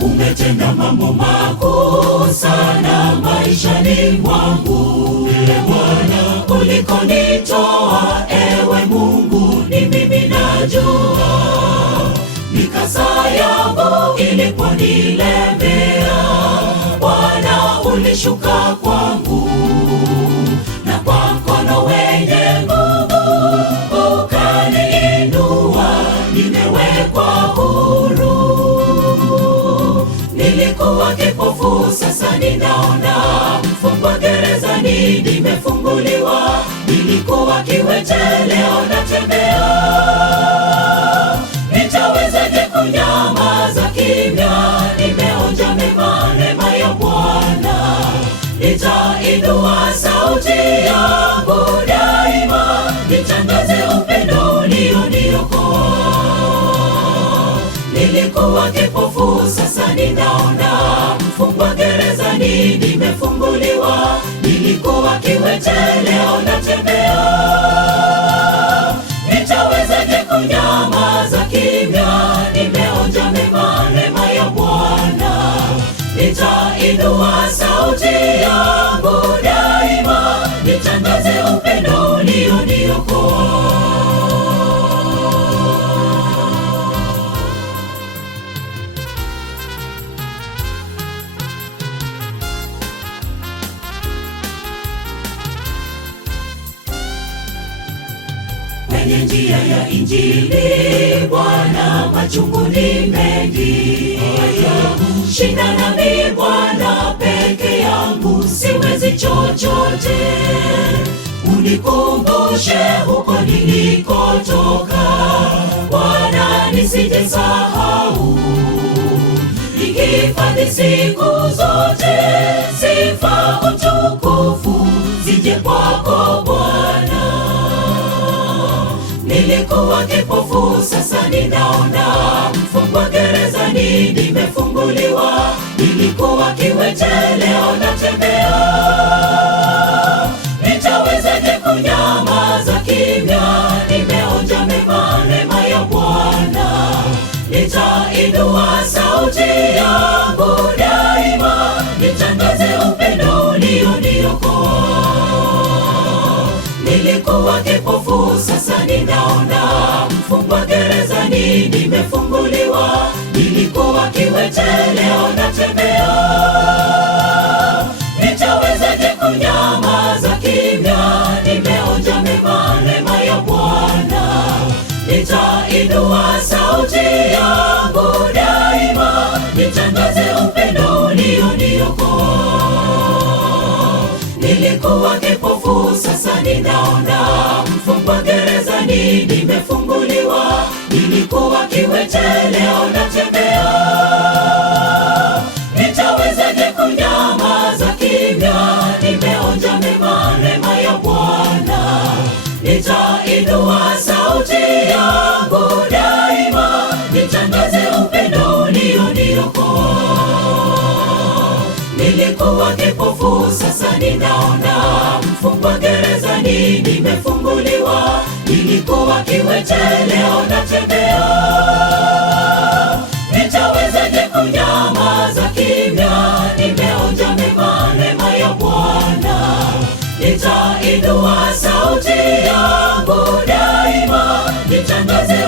Umetenda mambo makuu sana maishani mwangu, Ee Bwana, ulikonitoa, ewe Mungu, ni mimi najua. Mikasa yangu iliponilemea, Bwana ulishuka kwangu, na kwa mkono wenye nguvu ukaniinua, nimewekwa huru. Nilikuwa kipofu, sasa ninaona, mfungwa gerezani, nimefunguliwa. Nilikuwa kiwete, leo natembea. Nitawezaje kunyamaza kimya? Nimeonja neema ya Bwana. Nitainua sauti yangu daima, nitangaze upendo ulioniokoa. Nilikuwa kipofu, sasa ninaona, mfungwa gerezani, nimefunguliwa. Nilikuwa kiwete, leo natembea. Nitawezaje kunyamaza kimya? Nimeonja neema ya Bwana. Nitainua sauti yangu daima, nitangaze upendo ulioniokoa. Kwenye njia ya Injili, Bwana, machungu ni mengi. Shinda nami Bwana, peke yangu siwezi chochote. Unikumbushe huko nilikotoka, Bwana, nisije sahau. Nikihifadhi siku zote, sifa utukufu zije kwako Bwana. Nilikuwa kipofu, sasa ninaona, mfungwa gerezani, nimefunguliwa. Nilikuwa kiwete, leo natembea. Nitawezaje kunyamaza kimya? Nimeonja neema ya Bwana. Nitainua sauti yangu daima, nitangaze upendo ulioniokoa. Nilikuwa kipofu, sasa ninaona, mfungwa gerezani, nimefunguliwa. Nilikuwa kiwete, leo natembea. Nitawezaje kunyamaza kimya? Nimeonja neema ya Bwana. Nitainua sauti yangu daima, nitangaze upendo ulioniokoa. Nilikuwa kipofu, sasa ninaona, mfungwa gerezani, nimefunguliwa. Nilikuwa kiwete, leo natembea. Nitawezaje kunyamaza kimya? Nimeonja neema ya Bwana. Nitainua sauti yangu daima, nitangaze upendo ulioniokoa. Nilikuwa kipofu, sasa ninaona, mfungwa gerezani, nimefunguliwa. Nilikuwa kiwete, leo natembea. Nitawezaje kunyamaza kimya? Nimeonja neema ya Bwana. Nitainua sauti yangu daima, nitangaze